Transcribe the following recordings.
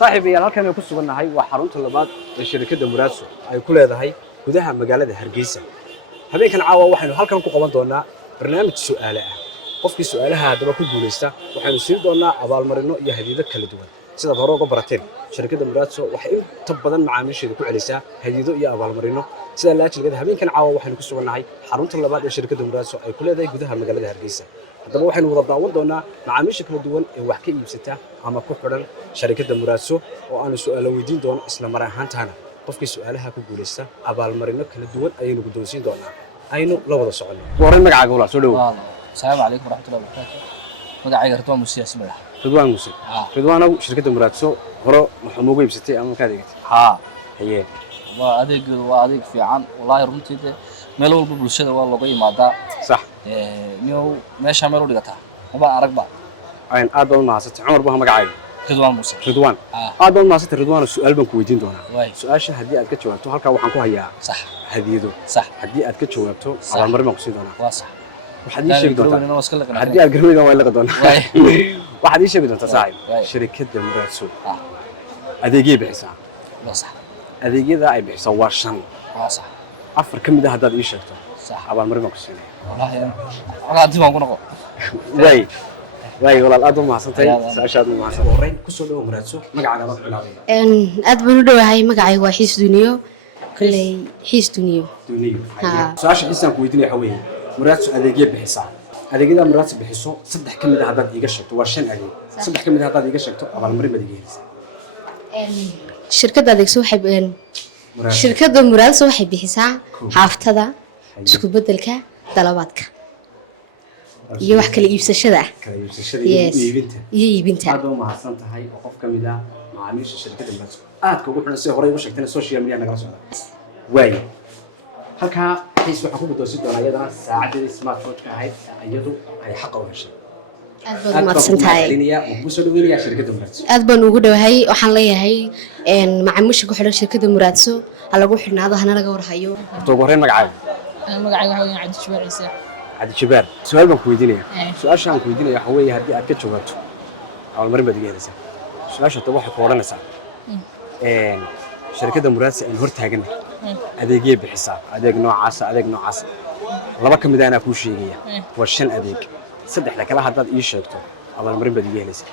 صاحبي halkan ay ku sugannahay waa xarunta labaad ee shirkadda Muraadso ay ku leedahay gudaha magaalada Hargeysa. Habeenkan caawa waxaanu halkan ku qaban doonaa barnaamij su'aalo ah. Qofkii su'aalaha hadaba ku guuleysta waxaanu siin doonaa abaalmarino iyo hadiyado kala duwan. Sida hore uga barateen shirkadda Muraadso waxay inta badan macaamiisheeda ku celisaa hadiyado iyo abaalmarino. Sida la jilgada habeenkan caawa waxaanu ku sugannahay xarunta labaad ee shirkadda Muraadso ay ku leedahay gudaha magaalada Hargeysa. hadaba waxaanu wada daawan doonaa macaamiisha kala duwan ee wax ka iibsata ama ku xidhan shirkadda Muraadso oo aanu su'aalo weydiin doono isla mar ahaantaana qofkii su'aalaha ku guuleysta abaalmarino kala duwan ayaynu guddoonsiin doonaa aynu la wada socono waran magacaaga walaal soo dhawow السلام عليكم ورحمة الله وبركاته. مقعي رضوان موسى اسمه. رضوان موسى. رضوان أو شركة Muraadso هرو محمود بيبستي أم كذا. ها. هي. وأديك في عن والله رمتي ده ملول ببلشة والله قوي ماذا. صح. نيو ماشي ملول قطع. ما بقى أركبه. عين أدون ما ست عمر بها مقعي. رضوان موسى. رضوان. أدون ما ست رضوان السؤال بنكويدين دونا. سؤال شو هدي أتكتشوا تو هالك وحنكوا هيا. صح. هديدو. صح. هدي أتكتشوا تو على المرة مقصود دونا. واصح. waxaad ii sheegi doontaa haddii aad garweydan waa la qadoonaa waxaad ii sheegi doontaa saaxiib shirkadda Muraadso adeegyo bixisaa sax adeegyada ay bixisaa waa 5 sax afar ka mid ah haddaad ii sheegto sax abaalmarin baan ku siinaya wallahi anaga dib aan ku noqo way walaal aad u mahadsantahay saashaad u mahadsantahay horreyn ku soo dhawo Muraadso magacaaga ma bilaabay aad baan u dhawahay magacaygu waa xiis duniyo kulay xiis duniyo su'aasha xiisaan ku weydiinaya waxa weeye Muraadso adeegyo bixisaa adeegyada Muraadso bixiso saddex ka mid ah haddaad iiga sheegto waa 5 adeeg saddex ka mid ah haddaad iiga sheegto abaalmarin baad iga helaysaa shirkadda Muraadso waxay bixisaa xaaftada isku beddelka dalabaadka iyo wax kala iibsashada iyo iibinta aad u mahadsan tahay oo qof ka mid ah macaamiisha shirkadda Muraadso aad ugu xidhan si hore ugu sheegtay social media nagala socda way halka xiis waxa ku guddoonsi doona iyadana saacadii smartwatch-ka ahayd iyadu ay xaq u heshay aad baan ugu dhawahay waxaan leeyahay macaamiisha ku xidhan shirkadda Muraadso ha lagu xidhnaado hana laga warhayo ugu horreyn magacaaga waxa weeye Cabdi Jabaar Ciise Cabdi Jabaar su'aal baan ku weydiinayaa su'aasha aan ku weydiinayaa waxa weeye haddii aad ka jawaabto abaalmarin baad iga helaysaa su'aasha waxay ku odhanaysaa shirkadda Muraadso ay hor taaganay adeegyo bixisaa adeeg noocaas laba ka mid ah ana ku sheegaya waa 5 adeeg saddexda kale haddaad ii sheegto abaalmarin baad iga helaysaa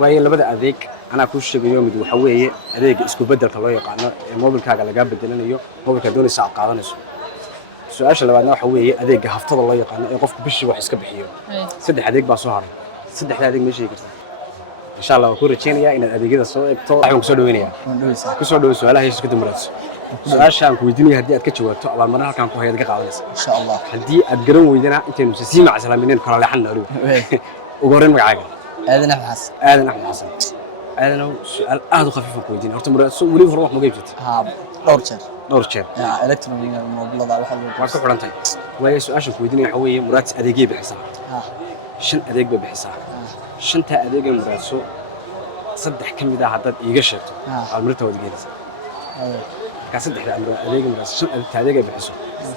waayo labada adeeg ana ku sheegayo mid waxa weeye adeega isku beddelka loo yaqaan ee mobilkaaga laga bedelanayo mobilka doonaysa aad qaadanayso su'aasha labaadna waxa weeye adeega haftada loo yaqaan ee qofku bishii wax iska bixiyo saddex adeeg baa soo haray saddexda adeeg ma sheegi kartaa insha Allah ku rajeynayaa inaad adeegyada soo eegto waxaan ku soo dhaweynayaa ku soo dhawo su'aalaha shirkadda Muraadso su'aashaan ku weydiinaya haddii aad ka jawaabto abaalmarin halkan ku hayad ka qaadanaysa insha Allah haddii aad garan weydana intaynu si macasalaamineen kala leexan nalo ugu horreyn magacaaga aadan axmed xasan aadan su'aal aad u khafiif ah ku weydiin horta Muraadso wali hore wax ma gaybsatay dhowr jeer electronic mobilada waxa lagu ku xidhantahay waayo su'aashaan ku weydiinaya waxa weeye Muraadso adeegyo bixisaa 5 adeeg bay bixisaa 5 adeeg ee Muraadso saddex ka mid ah haddaad iiga sheegto abaalmarinta waad iga helaysaa saddexda adeeg Muraadso adeeg ay bixiso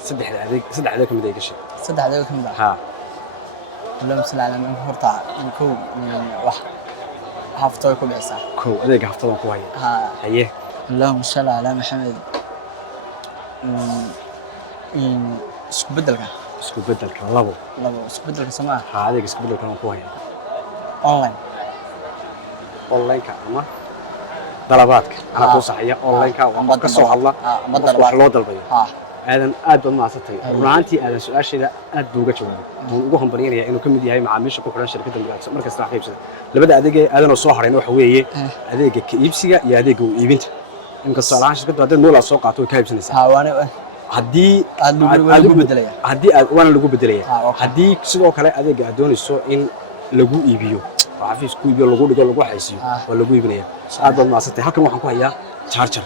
saddexda adeeg ka mid ah iga sheeg saddex adeeg ka mid ah اللهم صل على محمد horta ko wax haftada ku bixisa ko adeeg haftada ku haya haye اللهم صل على محمد isku beddelka labo isku beddelka samaa adeeg isku beddelka ku haya online ka ama dalabaadka ana ku saxiya online ka oo ka soo hadla ama dalabaad loo dalbayo aadan aad baad maasatay runtii aadan su'aasheeda aad buu uga jawaabay ugu hambalyeynaya inuu ka mid yahay macaamiisha ku xidhan shirkadda Muraadso markasta wax qaybsada labada adeeg ee aadan oo soo harayna waxa weeye adeega ka iibsiga iyo adeega iibinta in ka salaam shirkadda hadii nool soo qaato ka iibsanaysaa haddii aad lagu bedelaya lagu bedelaya haddii sidoo kale adeega aad doonayso in lagu iibiyo xafiis ku iibiyo lagu dhigo lagu haysiyo waa lagu iibinaya aad baad maasatay halkan waxaan ku hayaa charger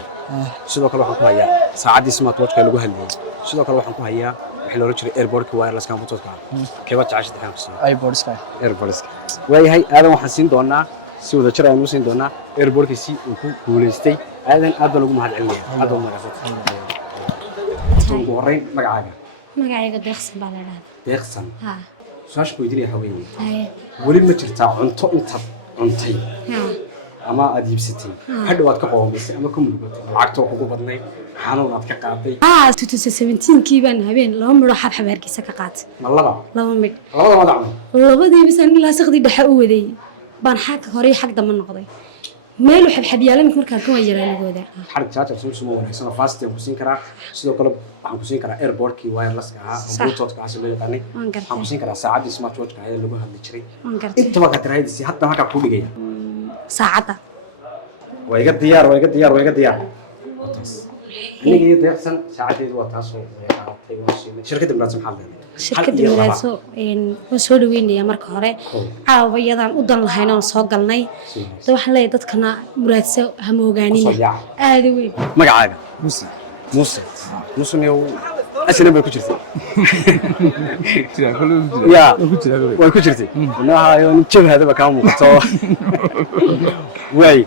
sidoo kale waxaan ku hayaa saacadii smartwatch-ka lagu hadlayay sidoo kale waxaan ku hayaa wixii loo jiray airport-ka wireless computer-ka keeba jacashada kan kusoo airport-ka waayahay aadan waxaan siin doonaa si wada jir aynu siin doonaa airport-kiisi uu ku guuleystay aadan aad baan ugu mahadcelinayaa aad baan maasatay ugu horreyn magacaaga deeqsan baa la dhahaa deeqsan su'aasha ku weydiinaya waxa weeye wali ma jirtaa cunto inta cuntay ama aad iibsatay hadhow aad ka qoomaysay ama ka murugatay lacagtoo kugu badnayd xanuun aad ka qaaday 2017 baan habeen 2 midho xabxab hargeysa ka qaatay ma laba 2 midh labada madacno labadii bisan ilaa saqdi dhexe u waday baan xaq hore xaq dama noqday meel xabxab yaalan markaa ka yaraaligooda xarig charger Samsung wanaagsan fast ku siin karaa sidoo kale waxaan ku siin karaa airport-kii wireless ka ah bluetooth-ka ah loo yaqaan waxaan ku siin karaa saacadii smartwatch-ka ee lagu hadli jiray inta waqti raadisi hadda halka ku dhigaya saacada way iga diyaar aniga iyo deeqsan saacadeedu waa taas oo way qaatay shirkadda Muraadso maxaa leedahay shirkadda Muraadso oo soo dhaweynaya marka hore caawayadan u dan lahayn oo soo galnay waxaan leeyahay dadkana Muraadso ha moogaanina aad weyn magacaaga Muuse niyow asna bay ku jirtay ya way ku jirtay naayo jabhada ka muuqato way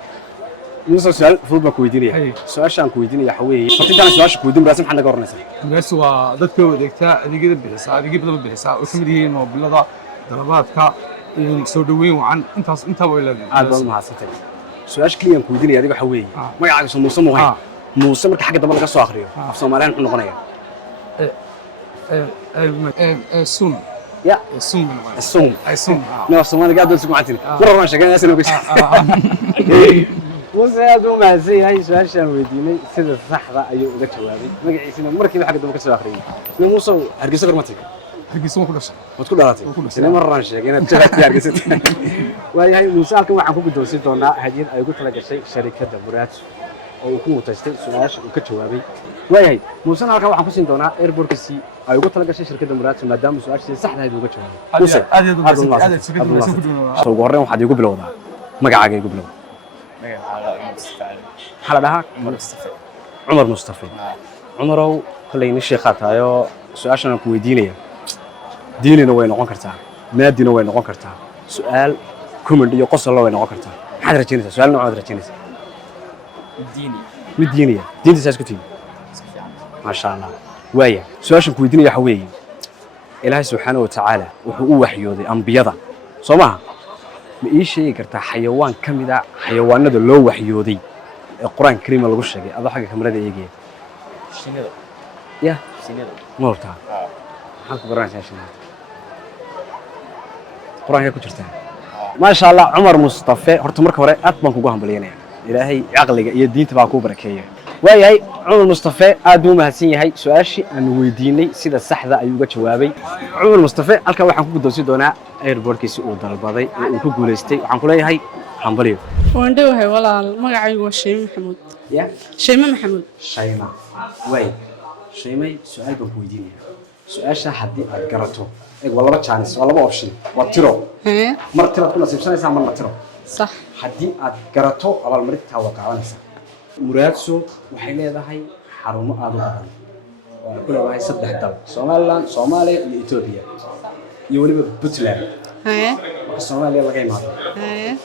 Muuse su'aal fudud baan ku weydiinaya su'aashaan ku weydiinaya waxa weeye horta su'aasha ku weydiin Muraadso maxaa naga hornaysaa Muraadso waa dadka wadeegta adeegyada bixisa adeegyada badan bixisa oo kamid yihiin mobilada dalabaadka soo dhaweyn wacan inta way leedahay aad baan mahadsantahay su'aasha kaliya ku weydiinaya adiga waxa weeye magacaaga Muuse Muhayn Muuse marka xagga dambe laga soo akhriyo af Soomaaliyan wuxuu noqonayaa sun ya sun no Soomaaliga aad isku mactin waran shaqeynaa asna ku Muuse aad u mahadsan yahay su'aashaan weydiinay sida saxda ayuu uga jawaabay magaciisina markiiba xagga dambe ka soo akhriyay Muuse Hargeysa gormatay Hargeysa ku dhashay wad ku dhalatay sina marran sheegay inaad jawaabtay Hargeysa waayahay Muuse halkan waxaan ku guddoonsin doonaa hadiyad ay ugu tala gashay shirkadda Muraadso oo uu ku mutaystay su'aasha uu ka jawaabay waayahay Muuse halkan waxaan ku siin doonaa airport-kiisi ay ugu tala gashay shirkadda Muraadso maadaama su'aasha saxda ay uga jawaabay Muuse aad ugu horreyn waxaad igu bilowdaa magacaaga igu bilowdaa حلا ده عمر مصطفى عمره خليني الشيخ هايو سؤال كويدينيا ديننا وين نقون كرتا مادينا وين نقون كرتا سؤال كومنت iyo qosol وين نقون كرتا maxaad rajaynaysaa su'aal noocaad rajaynaysaa diiniya diinta saas ku tiin ma sha Allah waaya su'aashan kuweydiinaya waxa weeye Ilaahay subhanahu wa ta'ala wuxuu u waxyooday anbiyada Soomaa ma ii sheegi kartaa xayawaan kamid ah xayawaanada loo waxyooday ee Qur'aanka Kariimka lagu sheegay adoo xagga kamarada eegaya shinida ya shinida moorta maxaa ku garanaysaa shinida Qur'aanka ku jirta ma sha Allah Umar Mustafa horta marka hore aad baan kugu hambalyeynaya Ilaahay aqliga iyo diinta baa ku barakeeyay waayahay Umar Mustafa aad uu mahadsan yahay su'aashii aan weydiinay sida saxda ayuu uga jawaabay Umar Mustafa halka waxaan ku guddoonsi doonaa airport-kiisi uu dalbaday oo uu ku guuleystay waxaan ku leeyahay hambaliyo waan dhawahay walaal magacaygu waa Shayma Maxamuud ya Shayma Maxamuud way Shaymay su'aal baan ku weydiinaya su'aasha haddii aad garato waa laba chance waa laba option waa tiro mar tiro ku nasiibsanaysaa mar tiro صح haddii aad garato abaalmarinta waa qaadanaysaa Muraadso waxay leedahay xarumo aad u badan oo ku leedahay 3 dal Soomaaliland Soomaaliya iyo Itoobiya iyo waliba Puntland Soomaaliya laga imaado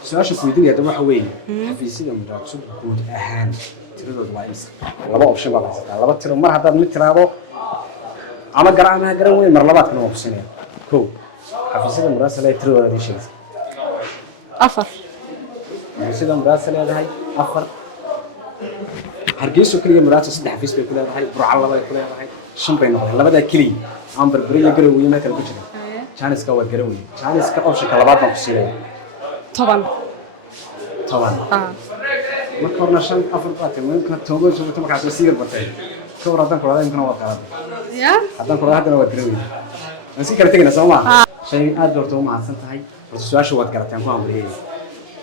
su'aasha ku weydiinayda waxa weeye xafiisyada Muraadso guud ahaan tiradoodu waa imisa laba option baa haysataa laba tiro mar haddaad mid tiraado ama garan weyn mar labaadkana waa ku siinaya ko xafiisyada Muraadso la tiradooda ay sheegaysaa afar xafiisyada Muraadso leedahay afar Hargeysa kaliya Muraadso 3 xafiis bay ku leedahay Burco laba ay ku leedahay 5 bay noqdeen labada kaliya aan barbariyo garowe ma kala ku jirin Janiska waa garowe Janiska option-ka labaad baan ku siinaya 10 marka horna 5 4 baad ka toban soo markaas sii garbatay ka war hadan kooda imkana waa qalad ya hadan kooda hadana waa garowe aan si kala tagayna Soomaa shay aad doorto ma hadsan tahay su'aasha waad garataan ku amriyay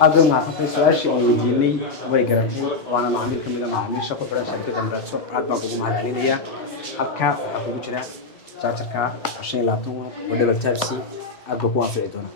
aad ma hadsan su'aashii oo weydiinay way garatay waana macmiil kamid ah macmiisha ku xiran shirkadda Muraadso aad baan kugu mahadcelinayaa halka waxa kugu jira charger-ka 5 laptop oo double tap C aad baa ku anfici doona